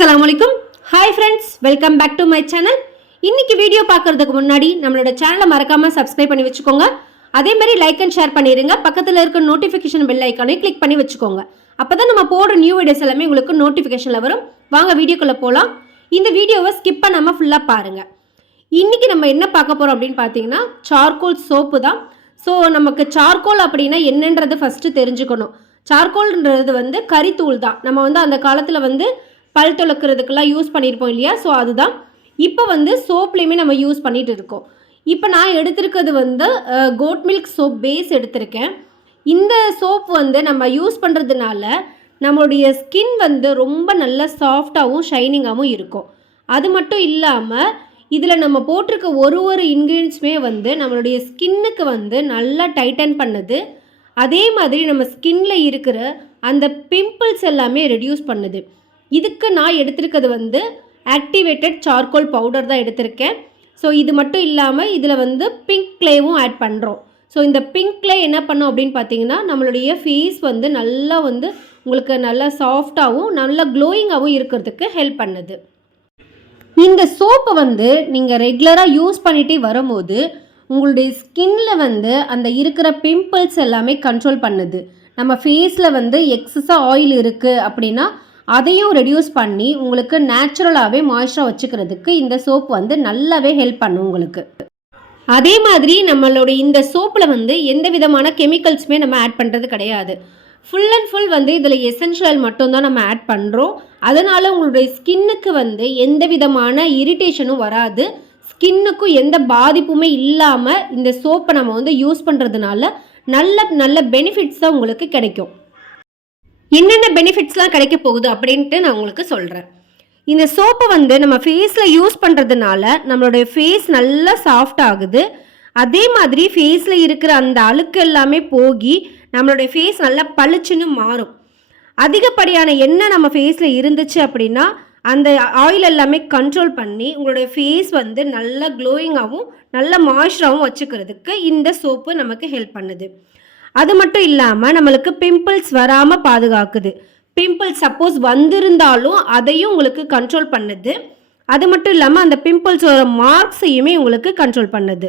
அஸ்ஸலாமு அலைக்கும். Hi friends, welcome back to my channel. இன்னைக்கு வீடியோ பார்க்கறதுக்கு முன்னாடி நம்மளோட சேனலை மறக்காம சப்ஸ்கிரைப் பண்ணி வச்சுக்கோங்க. அதே மாதிரி லைக் அண்ட் ஷேர் பண்ணிடுங்க. பக்கத்தில் இருக்க நோட்டிஃபிகேஷன் பெல் ஐக்கானை கிளிக் பண்ணி வச்சுக்கோங்க. அப்பதான் நம்ம போடுற நியூ வீடியோஸ் எல்லாமே உங்களுக்கு நோட்டிஃபிகேஷனில் வரும். வாங்க வீடியோக்குள்ளே போகலாம். இந்த வீடியோவை ஸ்கிப் பண்ணாமல் ஃபுல்லாக பாருங்கள். இன்னைக்கு நம்ம என்ன பார்க்க போகிறோம் அப்படின்னு பார்த்தீங்கன்னா சார்கோல் சோப்பு தான். ஸோ நமக்கு சார்கோல் அப்படின்னா என்னன்றது ஃபஸ்ட்டு தெரிஞ்சுக்கணும். சார்கோல்ன்றது கரித்தூள் தான். நம்ம அந்த காலத்தில் பல் துளக்கிறதுக்கெல்லாம் யூஸ் பண்ணியிருப்போம் இல்லையா? ஸோ அதுதான் இப்போ சோப்லேயுமே நம்ம யூஸ் பண்ணிகிட்டு இருக்கோம். இப்போ நான் எடுத்திருக்கிறது கோட் மில்க் சோப் பேஸ் எடுத்திருக்கேன். இந்த சோப் நம்ம யூஸ் பண்ணுறதுனால நம்மளுடைய ஸ்கின் ரொம்ப நல்ல சாஃப்டாகவும் ஷைனிங்காகவும் இருக்கும். அது மட்டும் இல்லாமல் இதில் நம்ம போட்டிருக்க ஒரு இன்க்ரீடியன்ஸுமே நம்மளுடைய ஸ்கின்னுக்கு நல்லா டைட்டன் பண்ணுது. அதே மாதிரி நம்ம ஸ்கின்ல இருக்கிற அந்த பிம்பிள்ஸ் எல்லாமே ரெடியூஸ் பண்ணுது. இதுக்கு நான் எடுத்திருக்கிறது ஆக்டிவேட்டட் சார்கோல் பவுடர் தான் எடுத்திருக்கேன். ஸோ இது மட்டும் இல்லாமல் இதில் பிங்க் கிளேவும் ஆட் பண்ணுறோம். ஸோ இந்த பிங்க் கிளே என்ன பண்ணும் அப்படின்னு பார்த்தீங்கன்னா நம்மளுடைய ஃபேஸ் நல்லா உங்களுக்கு நல்லா சாஃப்டாகவும் நல்லா க்ளோயிங்காகவும் இருக்கிறதுக்கு ஹெல்ப் பண்ணுது. இந்த சோப்பை நீங்கள் ரெகுலராக யூஸ் பண்ணிகிட்டே வரும்போது உங்களுடைய ஸ்கின்னில் அந்த இருக்கிற பிம்பிள்ஸ் எல்லாமே கண்ட்ரோல் பண்ணுது. நம்ம ஃபேஸில் எக்ஸஸாக ஆயில் இருக்குது அப்படின்னா அதையும் ரெடியூஸ் பண்ணி உங்களுக்கு நேச்சுரலாகவே மாய்ஸ்சராக வச்சுக்கிறதுக்கு இந்த சோப் நல்லாவே ஹெல்ப் பண்ணும் உங்களுக்கு. அதே மாதிரி நம்மளுடைய இந்த சோப்பில் எந்த விதமான கெமிக்கல்ஸுமே நம்ம ஆட் பண்ணுறது கிடையாது. ஃபுல் அண்ட் ஃபுல் இதில் எசென்ஷியல் மட்டும்தான் நம்ம ஆட் பண்ணுறோம். அதனால் உங்களுடைய ஸ்கின்னுக்கு எந்த விதமான இரிட்டேஷனும் வராது. ஸ்கின்னுக்கும் எந்த பாதிப்புமே இல்லாமல் இந்த சோப்பை நம்ம யூஸ் பண்ணுறதுனால நல்ல நல்ல பெனிஃபிட்ஸ் தான் உங்களுக்கு கிடைக்கும். என்னென்ன பெனிஃபிட்ஸ்லாம் கிடைக்க போகுது அப்படின்ட்டு நான் உங்களுக்கு சொல்கிறேன். இந்த சோப்பை நம்ம ஃபேஸில் யூஸ் பண்ணுறதுனால நம்மளுடைய ஃபேஸ் நல்லா சாஃப்ட் ஆகுது. அதே மாதிரி ஃபேஸில் இருக்கிற அந்த அழுக்கு எல்லாமே போகி நம்மளுடைய ஃபேஸ் நல்லா பளிச்சுன்னு மாறும். அதிகப்படியான எண்ணெய் நம்ம ஃபேஸில் இருந்துச்சு அப்படின்னா அந்த ஆயில் எல்லாமே கண்ட்ரோல் பண்ணி உங்களுடைய ஃபேஸ் நல்ல க்ளோயிங்காகவும் நல்ல மாய்ஸ்சராகவும் வச்சுக்கிறதுக்கு இந்த சோப்பு நமக்கு ஹெல்ப் பண்ணுது. அது மட்டும் இல்லாமல் நம்மளுக்கு பிம்பிள்ஸ் வராமல் பாதுகாக்குது. பிம்பிள்ஸ் சப்போஸ் வந்திருந்தாலும் அதையும் உங்களுக்கு கண்ட்ரோல் பண்ணுது. அது மட்டும் இல்லாமல் அந்த பிம்பிள்ஸோட மார்க்ஸையுமே உங்களுக்கு கண்ட்ரோல் பண்ணுது.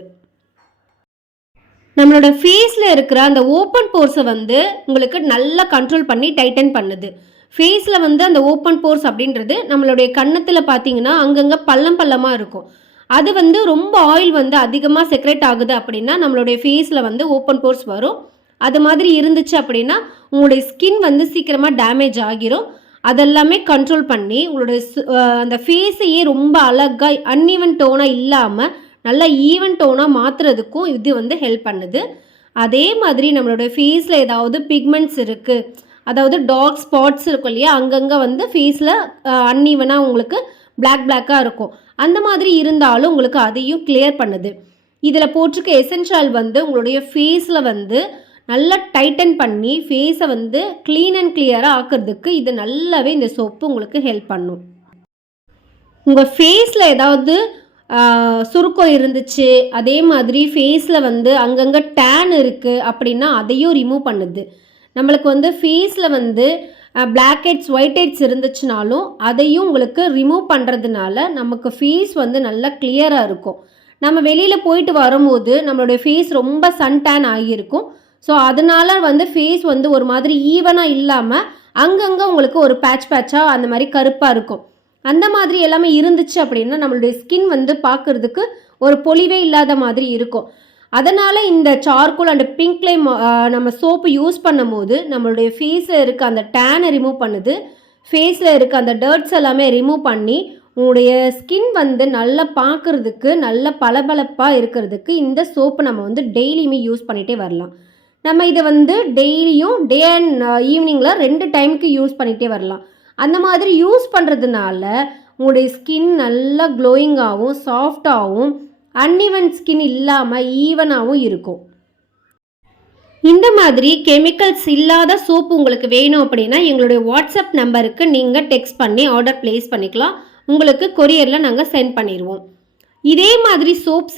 நம்மளோட ஃபேஸில் இருக்கிற அந்த ஓப்பன் போர்ஸை உங்களுக்கு நல்லா கண்ட்ரோல் பண்ணி டைட்டன் பண்ணுது. ஃபேஸில் அந்த ஓப்பன் போர்ஸ் அப்படின்றது நம்மளுடைய கன்னத்தில் பார்த்தீங்கன்னா அங்கங்கே பள்ளமாக இருக்கும். அது ரொம்ப ஆயில் அதிகமாக செக்ரேட் ஆகுது அப்படின்னா நம்மளுடைய ஃபேஸில் ஓப்பன் போர்ஸ் வரும். அது மாதிரி இருந்துச்சு அப்படின்னா உங்களுடைய ஸ்கின் சீக்கிரமாக டேமேஜ் ஆகிரும். அதெல்லாமே கண்ட்ரோல் பண்ணி உங்களுடைய அந்த ஃபேஸையே ரொம்ப அழகாக அன்ஈவன் டோனாக இல்லாமல் நல்லா ஈவன் டோனாக மாற்றுறதுக்கும் இது ஹெல்ப் பண்ணுது. அதே மாதிரி நம்மளோட ஃபேஸில் ஏதாவது பிக்மெண்ட்ஸ் இருக்குது, அதாவது டார்க் ஸ்பாட்ஸ் இருக்கும் இல்லையா, அங்கங்கே ஃபேஸில் அன்ஈவனாக உங்களுக்கு பிளாக்காக இருக்கும். அந்த மாதிரி இருந்தாலும் உங்களுக்கு அதையும் கிளியர் பண்ணுது. இதில் போட்டிருக்க எசென்ஷியல் உங்களுடைய ஃபேஸில் நல்லா டைட்டன் பண்ணி ஃபேஸை க்ளீன் அண்ட் கிளியராக ஆக்கிறதுக்கு இது நல்லாவே இந்த சோப்பு உங்களுக்கு ஹெல்ப் பண்ணும். உங்கள் ஃபேஸில் ஏதாவது சுருக்கம் இருந்துச்சு, அதே மாதிரி ஃபேஸில் அங்கங்கே டேன் இருக்குது அப்படின்னா அதையும் ரிமூவ் பண்ணுது. நம்மளுக்கு ஃபேஸில் பிளாக் ஹெட்ஸ் ஒயிட் ஹெட்ஸ் இருந்துச்சுனாலும் அதையும் உங்களுக்கு ரிமூவ் பண்ணுறதுனால நமக்கு ஃபேஸ் நல்லா கிளியராக இருக்கும். நம்ம வெளியில் போயிட்டு வரும்போது நம்மளுடைய ஃபேஸ் ரொம்ப சன் டேன் ஆகியிருக்கும். ஸோ அதனால் ஃபேஸ் ஒரு மாதிரி ஈவனாக இல்லாமல் அங்கங்கே உங்களுக்கு ஒரு பேட்சாக அந்த மாதிரி கருப்பாக இருக்கும். அந்த மாதிரி எல்லாமே இருந்துச்சு அப்படின்னா நம்மளுடைய ஸ்கின் பார்க்குறதுக்கு ஒரு பொலிவே இல்லாத மாதிரி இருக்கும். அதனால் இந்த சார்கோல் அண்ட் பிங்க் கிளே நம்ம சோப்பு யூஸ் பண்ணும் போது நம்மளுடைய ஃபேஸில் இருக்க அந்த டேனை ரிமூவ் பண்ணுது. ஃபேஸில் இருக்க அந்த டர்ட்ஸ் எல்லாமே ரிமூவ் பண்ணி உங்களுடைய ஸ்கின் நல்லா பார்க்குறதுக்கு நல்ல பளபளப்பாக இருக்கிறதுக்கு இந்த சோப்பு நம்ம டெய்லியுமே யூஸ் பண்ணிகிட்டே வரலாம். நம்ம இதை டெய்லியும் டே அண்ட் ஈவினிங்கில் 2 டைமுக்கு யூஸ் பண்ணிகிட்டே வரலாம். அந்த மாதிரி யூஸ் பண்ணுறதுனால உங்களுடைய ஸ்கின் நல்லா க்ளோயிங்காகவும் சாஃப்டாகவும் அன்ஈவன் ஸ்கின் இல்லாமல் ஈவனாகவும் இருக்கும். இந்த மாதிரி கெமிக்கல்ஸ் இல்லாத சோப்பு உங்களுக்கு வேணும் அப்படின்னா எங்களுடைய வாட்ஸ்அப் நம்பருக்கு நீங்கள் டெக்ஸ்ட் பண்ணி ஆர்டர் ப்ளேஸ் பண்ணிக்கலாம். உங்களுக்கு கொரியரில் நாங்கள் சென்ட் பண்ணிடுவோம். இதே மாதிரி சோப்ஸ்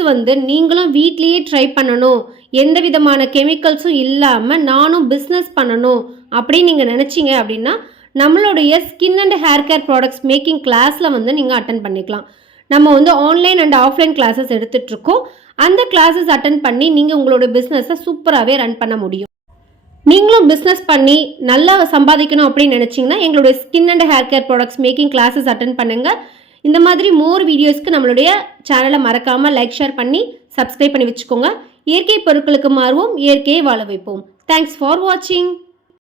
நீங்களும் வீட்லேயே ட்ரை பண்ணணும், எந்த விதமான கெமிக்கல்ஸும் இல்லாமல் நானும் பிஸ்னஸ் பண்ணணும் அப்படின்னு நீங்கள் நினச்சிங்க அப்படின்னா நம்மளுடைய skin and hair care products making கிளாஸில் வந்து நீங்கள் அட்டன் பண்ணிக்கலாம். நம்ம வந்து ஆன்லைன் அண்ட் ஆஃப்லைன் கிளாஸஸ் எடுத்துகிட்ருக்கோம். அந்த கிளாஸஸ் அட்டன் பண்ணி நீங்கள் உங்களோட பிஸ்னஸை சூப்பராகவே ரன் பண்ண முடியும். நீங்களும் பிஸ்னஸ் பண்ணி நல்லா சம்பாதிக்கணும் அப்படின்னு நினச்சிங்கன்னா எங்களுடைய skin and hair care products making classes attend பண்ணுங்கள். இந்த மாதிரி மோர் வீடியோஸ்க்கு நம்மளுடைய சேனலை மறக்காமல் லைக் ஷேர் பண்ணி சப்ஸ்கிரைப் பண்ணி வச்சுக்கோங்க. இயற்கை பொருட்களுக்கு மாறுவோம், இயற்கையை வாழ வைப்போம். தேங்க்ஸ் ஃபார் வாட்சிங்.